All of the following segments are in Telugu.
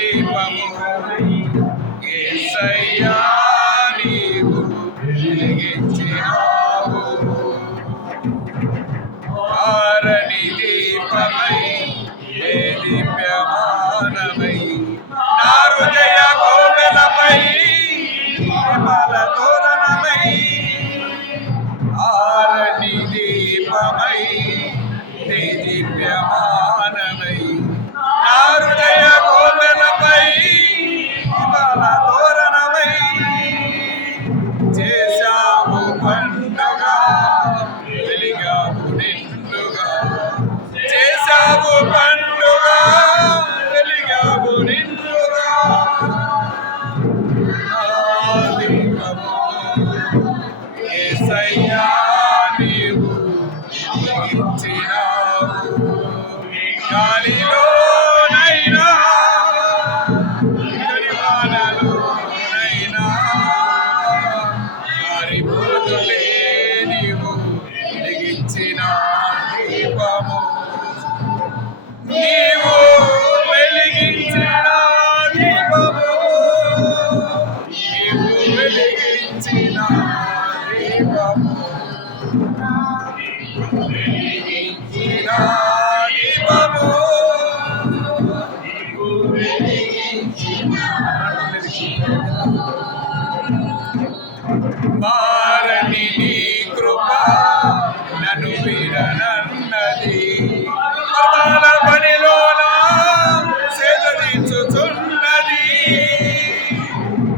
దీపము యేసయ్యా నీవు వెలిగించినావు. ఆరని దీపమై దీప్యమానమై నా హృదయ కోవెలపై దీపాల తోరణమై. ఆరని దీపమై దీప్యమానమై నా హృదయ కోవెలపై దీపాల తోరణమై. చేశావు పండుగ వెలిగావు నిండుగా, చేశావు పండుగ వెలిగావు నిండుగా. యేసయ్యా నీవు వెలిగించినావు. గాలిలోనైనా వానలోనైనా ఆరిపోతులే నీవు వెలిగించిన దీపము. నీవు వెలిగించిన దీపము, నీవు వెలిగించిన దీపము, వెలిగించిన దీపము, నీవు వెలిగించిన. మారని నీ కృప నన్ను విడనన్నది, పర్వాల పనిలోన సేదరించుచున్నది.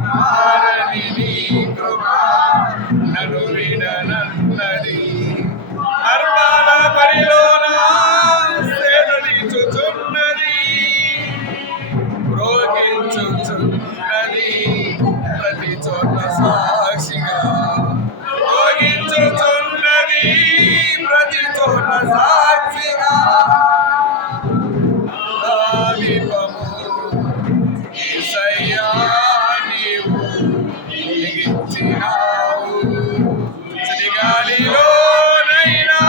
మారని నీ కృప నన్ను విడనన్నది, పర్వాల పనిలోన సేదరించుచున్నది. రోగించుచున్నది ప్రతి చోట సాక్షిగా, రోగించుచున్నది ప్రతి చోట సాక్షిగా. దీపము యేసయ్యా నీవు వెలిగించినావు. చలిగాలిలోనైనా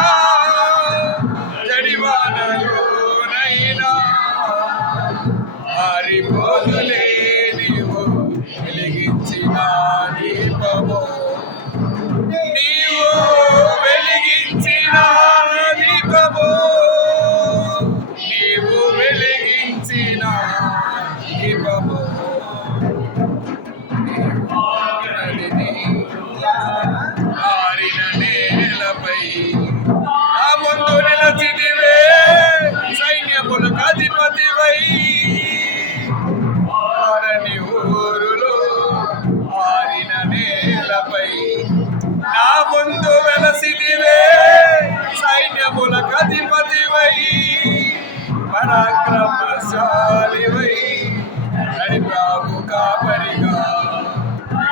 జడివానలోనైనా ఆరిపోతులే నీవు వెలిగించిన దీపము. నీవు వెలిగించిన దీపము, నీవు వెలిగించిన దీపము. ఆరిన నేలపై ఆ ముందు నిలచితివే సైన్యములకు అధిపతివై. ఆరని ఊరులో ఆరిన నేలపై నా ముందు వెలసిదివే సైన్యములకు అధిపతివై. పరాక్రమశాలివై నడిపావు కాపరిగా,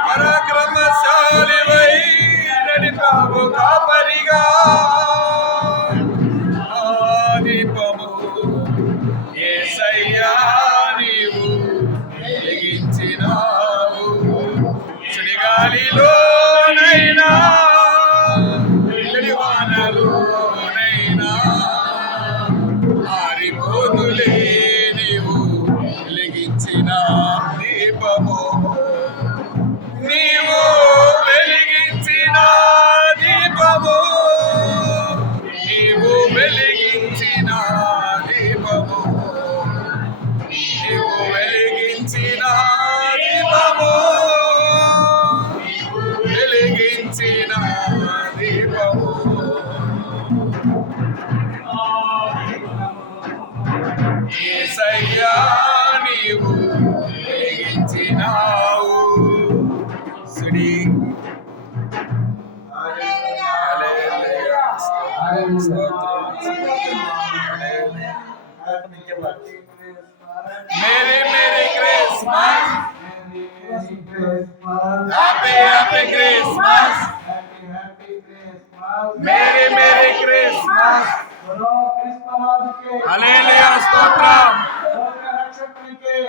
పరాక్రమశాలివై నడిపావు కాపరిగా. దీపము యేసయ్యా నీవు వెలిగించినావు. సుడిగాలిలోనైనా వానలోనైనా ఆరిపోతులే నీవు వెలిగించిన దీపము. నీవు వెలిగించిన దీపము, నీవు వెలిగించిన దీపము, నీవు వెలిగించిన దీపము, వెలిగించిన దీపము. యేసయ్యా నీవు వెలిగించినావు. సుడి merry merry Christmas, happy happy Christmas, merry merry Christmas. Hallelujah స్తోత్రం,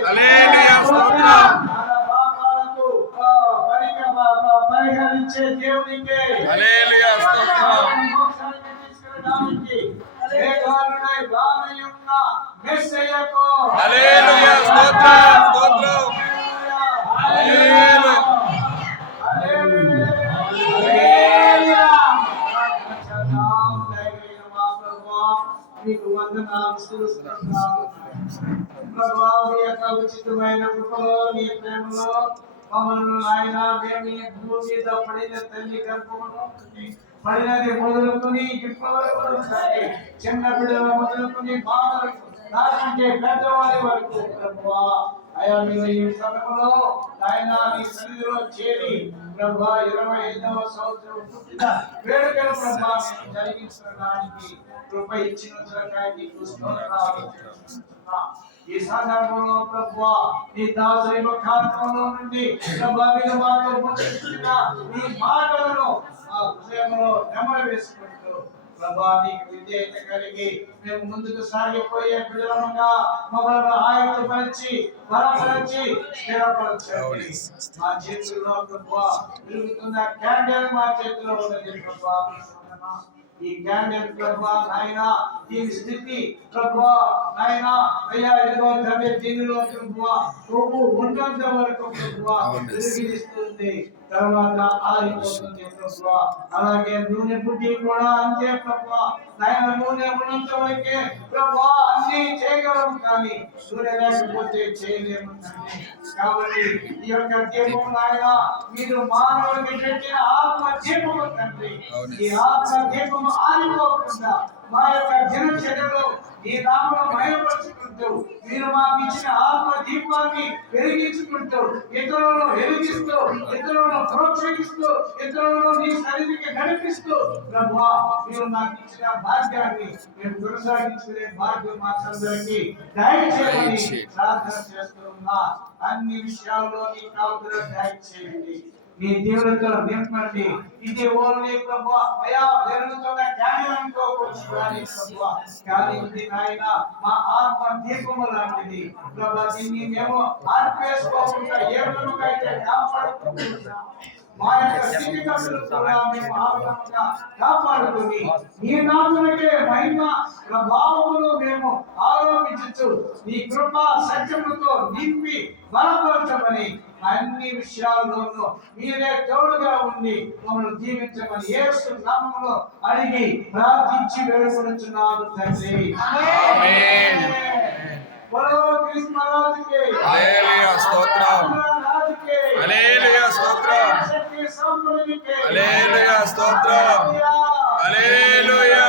హల్లెలూయా స్తోత్రం. పరిహరించే దేవునికి హల్లెలూయా స్తోత్రం. హల్లెలూయా స్తోత్రం. ఉచితమైన కృపలో నీ ప్రేమలో మమ్మల్ని ఆయన మేము ఈ భూమి మీద పడిన తల్లి గర్భములో పడినది మొదలుకొని ఇప్పటి వరకు తండ్రి చిన్న బిడ్డల మొదలుకొని మా వరకు నాకంటే పెద్దవారి వరకు ప్రభువా అయా మీరు ఈ సమయంలో ఆయన నీ సన్నిధిలో చేరి ప్రభా 25వ సంవత్సరం పుట్టిన వేడుకను ప్రభా మేము జరిగించడానికి కృప ఇచ్చినందుకు నీకు స్తోత్రాలు చెల్లిస్తున్నాం. ఈ సందర్భంలో ప్రభువా నీ దాసుని ముఖాంతంలో నుండి ప్రభా మీరు మాతో పంచుతున్న నీ మాటలను ఆ హృదయంలో నెమరు వేసుకుంటూ ప్రభా నీకు విధేయత కలిగి మేము ముందుకు సాగిపోయే బిడ్డలముగా మమ్మల్ని ఆయుధపరిచి బలపరిచి స్థిరపరచండి. మా చేతుల్లో ప్రభువా వెలుగుతున్న క్యాండిల్ మా చేతిలో ఉన్నది ప్రభువా. ఈ క్యాండిల్ ప్రభువా నాయనా ఈ స్థితి ప్రభువా నాయనా అయ్యా ఇదిగో తండ్రి దీనిలో ప్రభువా ప్రభు ఉన్నంత వరకు ప్రభువా వెలుగిస్తుంది, తర్వాత ఆరిపోతుంది ప్రభువా. అలాగే నూనె బుడ్డి కూడా అంతే ప్రభువా నాయన నూనె ఉన్నంత వరకే ప్రభువా అన్ని చేయగలము, కానీ నూనె లేకపోతే చేయలేము తండ్రి. కాబట్టి ఈ యొక్క దీపం నాయన మీరు మానవుడికి పెట్టిన ఆత్మ దీపము తండ్రి. ఈ ఆత్మ దీపము ఆరిపోకుండా మా యొక్క దినచర్యలో ఈ నామను మహిమపరుచుకుంటూ మీరు మాకు ఇచ్చిన ఆత్మ దీపాన్ని వెలిగించుకుంటూ ఇతరులను వెలిగిస్తూ ఇతరులను ప్రోత్సహిస్తూ ఇతరులను నీ సన్నిధికి నడిపిస్తూ ప్రభువా మీరు నాకు ఇచ్చిన భాగ్యాన్ని మేము కొనసాగించుకునే భాగ్యం మాకందరికీ దయచేయమని ప్రార్థన చేస్తున్నా. అన్ని విషయాల్లో నీ కాపుదల దయచేయండి, నీ దేవుడితో నింపండి. ఇది ఓన్లీ ప్రభువా అయా వెలుగుతున్న జ్ఞానం అనుకోవచ్చు కానీ ప్రభువా, కానీ ఇది నాయన మా ఆత్మ దీపము లాంటిది ప్రభువా. దీన్ని మేము ఆర్పేసుకోకుండా ఏ విధముకైతే కాపాడుకుంటున్నాం మా యొక్క స్థితిగతులు కూడా మేము ఆత్మగా కాపాడుకుని నీ నామమునకే మహిమ ప్రభావములు మేము ఆరోపించు నీ కృపా సత్యముతో నింపి బలపరచమని అన్ని విషయాల్లోనూ మీరే తోడుగా ఉండి మమ్మల్ని దీవించమని యేసు నామములో అడిగి ప్రార్థించి వేడుకొనుచున్నాను తండ్రి. ఆమేన్. బలో క్రీస్తు మహారాజుకి హల్లెలూయా స్తోత్రం. హల్లెలూయా స్తోత్రం. హల్లెలూయా స్తోత్రం. హల్లెలూయా.